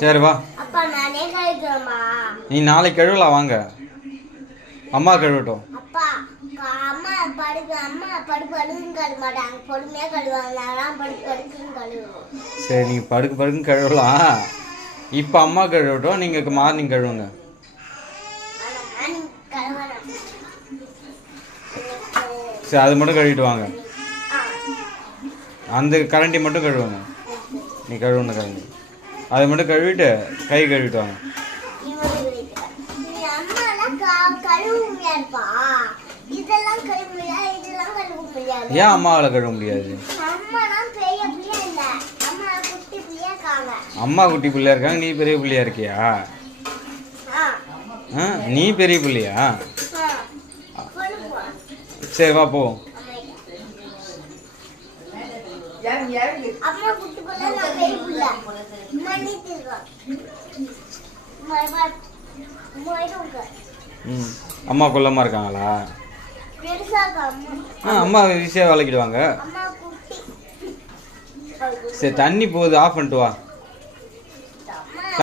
சரி வா. நீ நாளைக்கு கழுவலாம் வாங்க. அம்மா கழுவட்டும். சரி நீ படுக்குன்னு கழுவலாம். இப்போ அம்மா கழுவட்டும், நீங்கள் மார்னிங் கழுவுங்க. சரி அது மட்டும் கழுவிட்டு வாங்க. அந்த கரண்டி மட்டும் கழுவுங்க. நீ கழுவுன கரண்டி அதை மட்டும் கழுவிட்டு கை கழுவிட்டு வாங்க. ஏன் அம்மாவால் கழுவ முடியாது? அம்மா குட்டி பிள்ளையா இருக்காங்க, நீ பெரிய பிள்ளையா இருக்கியா? நீ பெரிய பிள்ளையா? சரி வா போ. அம்மா குள்ளமா இருக்காங்களா? அம்மா ஈஸியாக விளக்கிடுவாங்க. சரி தண்ணி போகுது, ஆஃப் பண்ணிட்டு வா.